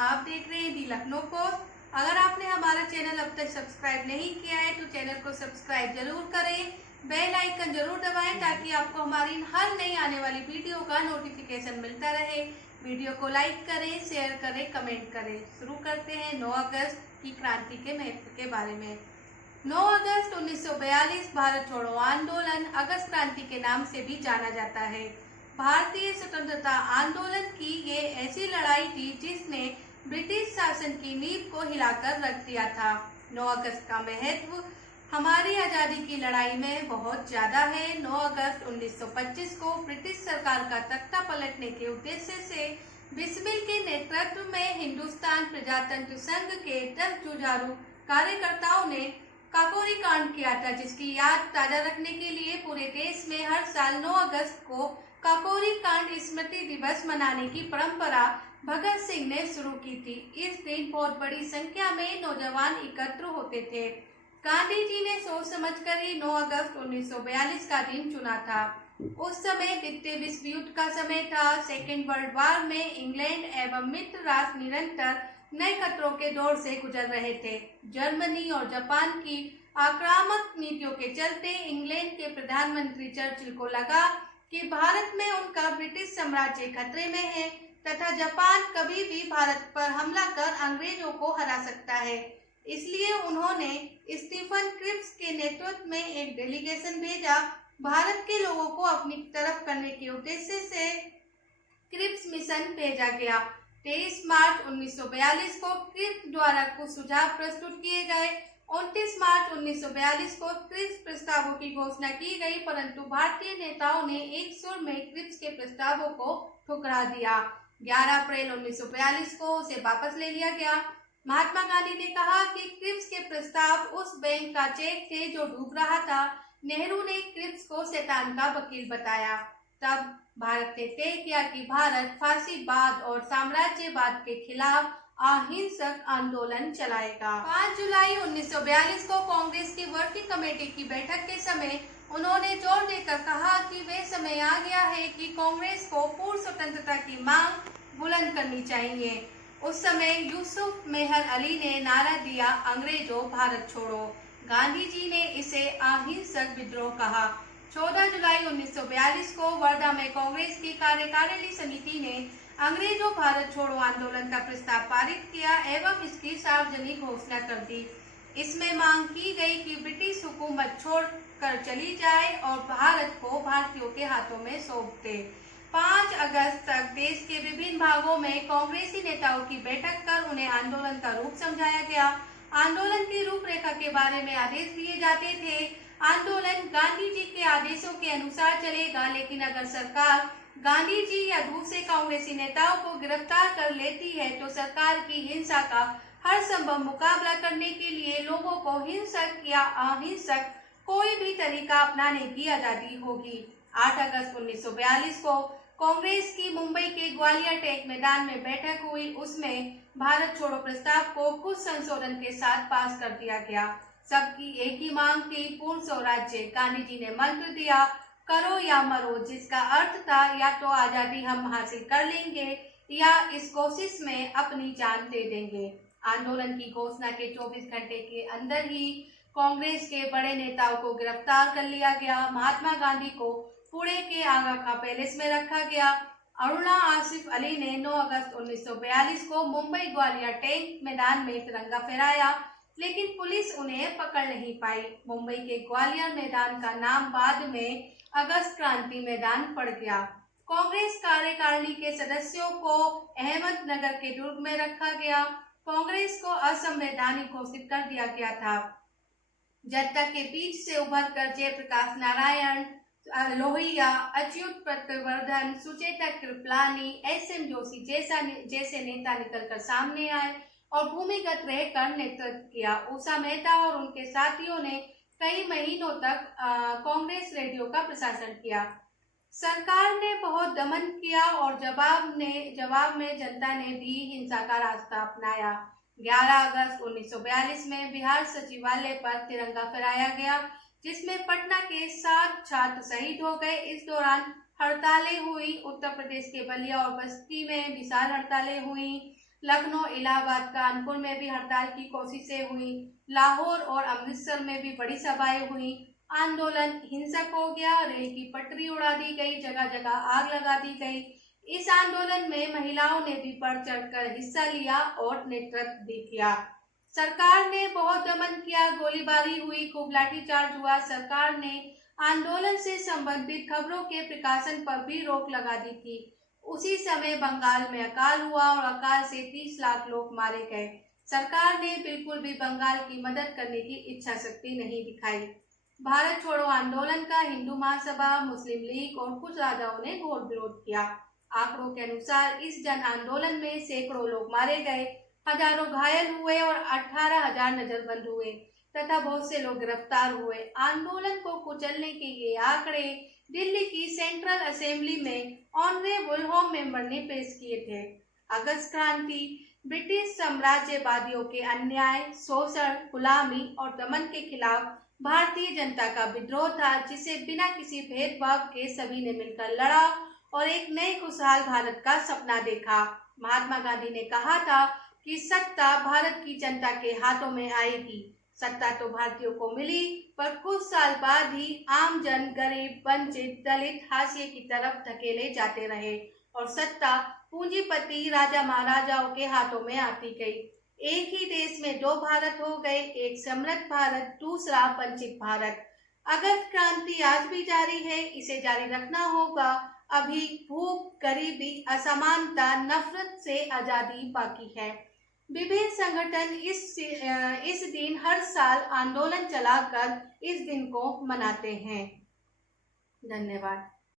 आप देख रहे हैं दी लखनऊ पोस्ट। अगर आपने हमारा चैनल अब तक सब्सक्राइब नहीं किया है तो चैनल को सब्सक्राइब जरूर करें, बेल आइकन जरूर दबाएं ताकि आपको हमारी हर नई आने वाली वीडियो का नोटिफिकेशन मिलता रहे। वीडियो को लाइक करें, शेयर करें, कमेंट करें। शुरू करते हैं 9 अगस्त की क्रांति के महत्व के बारे में। 9 अगस्त 1942 भारत छोड़ो आंदोलन अगस्त क्रांति के नाम से भी जाना जाता है। भारतीय स्वतंत्रता आंदोलन की ये ऐसी लड़ाई थी जिसने ब्रिटिश शासन की नींव को हिलाकर रख दिया था। 9 अगस्त का महत्व हमारी आजादी की लड़ाई में बहुत ज्यादा है। 9 अगस्त 1925 को ब्रिटिश सरकार का तख्ता पलटने के उद्देश्य से बिस्मिल के नेतृत्व में हिंदुस्तान प्रजातंत्र संघ के 10 जुझारू कार्यकर्ताओं ने काकोरी कांड किया था, जिसकी याद ताजा रखने के लिए पूरे देश में हर साल 9 अगस्त को काकोरी कांड स्मृति दिवस मनाने की परंपरा भगत सिंह ने शुरू की थी। इस दिन बहुत बड़ी संख्या में नौजवान एकत्र होते थे। गांधी जी ने सोच समझकर ही 9 अगस्त 1942 का दिन चुना था। उस समय द्वितीय विश्व युद्ध का समय था। सेकेंड वर्ल्ड वॉर में इंग्लैंड एवं मित्र राष्ट्र निरंतर नए खतरों के दौर से गुजर रहे थे। जर्मनी और जापान की आक्रामक नीतियों के चलते इंग्लैंड के प्रधानमंत्री चर्चिल को लगा कि भारत में उनका ब्रिटिश साम्राज्य खतरे में है तथा जापान कभी भी भारत पर हमला कर अंग्रेजों को हरा सकता है। इसलिए उन्होंने स्टीफन क्रिप्स के नेतृत्व में एक डेलीगेशन भेजा। भारत के लोगों को अपनी तरफ करने के उद्देश्य से क्रिप्स मिशन भेजा गया। 23 मार्च 1942 को क्रिप्स द्वारा कुछ सुझाव प्रस्तुत किए गए। 29 मार्च 1942 को क्रिप्स प्रस्तावों की घोषणा की गई, परंतु भारतीय नेताओं ने एक सुर में क्रिप्स के प्रस्तावों को ठुकरा दिया। 11 अप्रैल 1942 को उसे वापस ले लिया गया। महात्मा गांधी ने कहा कि क्रिप्स के प्रस्ताव उस बैंक का चेक थे जो डूब रहा था। नेहरू ने क्रिप्स को शैतान का वकील बताया। तब भारत ने तय किया कि भारत फांसीवाद और साम्राज्यवाद के खिलाफ अहिंसक आंदोलन चलाएगा। 5 जुलाई 1942 को कांग्रेस की वर्किंग कमेटी की बैठक के समय उन्होंने जोर देकर कहा कि वे समय आ गया है कि कांग्रेस को पूर्ण स्वतंत्रता की मांग बुलंद करनी चाहिए। उस समय यूसुफ मेहर अली ने नारा दिया, अंग्रेजों भारत छोड़ो। गांधी जी ने इसे अहिंसक विद्रोह कहा। 14 जुलाई 1942 को वर्धा में कांग्रेस की कार्यकारिणी समिति ने अंग्रेजों भारत छोड़ो आंदोलन का प्रस्ताव पारित किया एवं इसकी सार्वजनिक घोषणा कर दी। इसमें मांग की गई कि ब्रिटिश हुकूमत छोड़कर चली जाए और भारत को भारतीयों के हाथों में सौंप दे। 5 अगस्त तक देश के विभिन्न भागों में कांग्रेसी नेताओं की बैठक कर उन्हें आंदोलन का रूप समझाया गया। आंदोलन की रूपरेखा के बारे में आदेश दिए जाते थे। आंदोलन गांधी जी के आदेशों के अनुसार चलेगा, लेकिन अगर सरकार गांधी जी या दूसरे कांग्रेसी नेताओं को गिरफ्तार कर लेती है तो सरकार की हिंसा का हर संभव मुकाबला करने के लिए लोगों को हिंसक या अहिंसक कोई भी तरीका अपनाने की आजादी होगी। 8 अगस्त 1942 को कांग्रेस की मुंबई के ग्वालियर टैंक मैदान में बैठक हुई। उसमें भारत छोड़ो प्रस्ताव को कुछ संशोधन के साथ पास कर दिया गया। सबकी एक ही मांग थी, पूर्ण स्वराज्य। गांधी जी ने मंत्र दिया, करो या मरो, जिसका अर्थ था या तो आजादी हम हासिल कर लेंगे या इस कोशिश में अपनी जान दे देंगे। आंदोलन की घोषणा के 24 घंटे के अंदर ही कांग्रेस के बड़े नेताओं को गिरफ्तार कर लिया गया। महात्मा गांधी को पुणे के आगा खां पैलेस में रखा गया। अरुणा आसिफ अली ने 9 अगस्त 1942 को मुंबई ग्वालियर टैंक मैदान में तिरंगा फहराया, लेकिन पुलिस उन्हें पकड़ नहीं पाई। मुंबई के ग्वालियर मैदान का नाम बाद में अगस्त क्रांति मैदान पड़ गया। कांग्रेस कार्यकारिणी के सदस्यों को अहमदनगर के दुर्ग में रखा गया। कांग्रेस को असंवैधानिक घोषित कर दिया गया था। जनता के बीच से उभरकर जयप्रकाश नारायण, लोहिया, अच्युत पटवर्धन, सुचेता कृपलानी, एस.एम. जोशी जैसे नेता निकलकर सामने आए और भूमिगत रहकर नेतृत्व किया। उषा मेहता और उनके साथियों ने कई महीनों तक कांग्रेस रेडियो का प्रशासन किया। सरकार ने बहुत दमन किया और जवाब में जनता ने भी हिंसा का रास्ता अपनाया। 11 अगस्त 1942 में बिहार सचिवालय पर तिरंगा फहराया गया, जिसमें पटना के 7 छात्र शहीद हो गए। इस दौरान हड़तालें हुई। उत्तर प्रदेश के बलिया और बस्ती में विशाल हड़तालें हुई। लखनऊ, इलाहाबाद, कानपुर में भी हड़ताल की कोशिशें हुई। लाहौर और अमृतसर में भी बड़ी सभाएं हुई। आंदोलन हिंसक हो गया, रेल की पटरी उड़ा दी गई, जगह जगह आग लगा दी गई। इस आंदोलन में महिलाओं ने भी बढ़ चढ़कर हिस्सा लिया और नेतृत्व भी किया। सरकार ने बहुत दमन किया, गोलीबारी हुई, खूब लाठीचार्ज हुआ। सरकार ने आंदोलन से संबंधित खबरों के प्रकाशन पर भी रोक लगा दी थी। उसी समय बंगाल में अकाल हुआ और अकाल से 30 लाख लोग मारे गए। सरकार ने बिल्कुल भी बंगाल की मदद करने की इच्छा शक्ति नहीं दिखाई। भारत छोड़ो आंदोलन का हिंदू महासभा, मुस्लिम लीग और कुछ राजाओं ने घोर विरोध किया। आंकड़ों के अनुसार इस जन आंदोलन में सैकड़ों लोग मारे गए, हजारों घायल हुए और 18,000 नजरबंद हुए तथा बहुत से लोग गिरफ्तार हुए। आंदोलन को कुचलने के ये आंकड़े दिल्ली की सेंट्रल असेंबली में ऑनरेबल होम मेंबर ने पेश किए थे। अगस्त क्रांति ब्रिटिश साम्राज्यवादियों के अन्याय, शोषण, गुलामी और दमन के खिलाफ भारतीय जनता का विद्रोह था, जिसे बिना किसी भेदभाव के सभी ने मिलकर लड़ा और एक नए खुशहाल भारत का सपना देखा। महात्मा गांधी ने कहा था कि सत्ता भारत की जनता के हाथों में आएगी। सत्ता तो भारतीयों को मिली, पर कुछ साल बाद ही आम जन, गरीब, वंचित, दलित हाशिए की तरफ धकेले जाते रहे और सत्ता पूंजीपति राजा महाराजाओं के हाथों में आती गई। एक ही देश में दो भारत हो गए, एक समृद्ध भारत, दूसरा वंचित भारत। अगस्त क्रांति आज भी जारी है, इसे जारी रखना होगा। अभी भूख, गरीबी, असमानता, नफरत से आजादी बाकी है। विभिन्न संगठन इस दिन हर साल आंदोलन चलाकर इस दिन को मनाते हैं। धन्यवाद।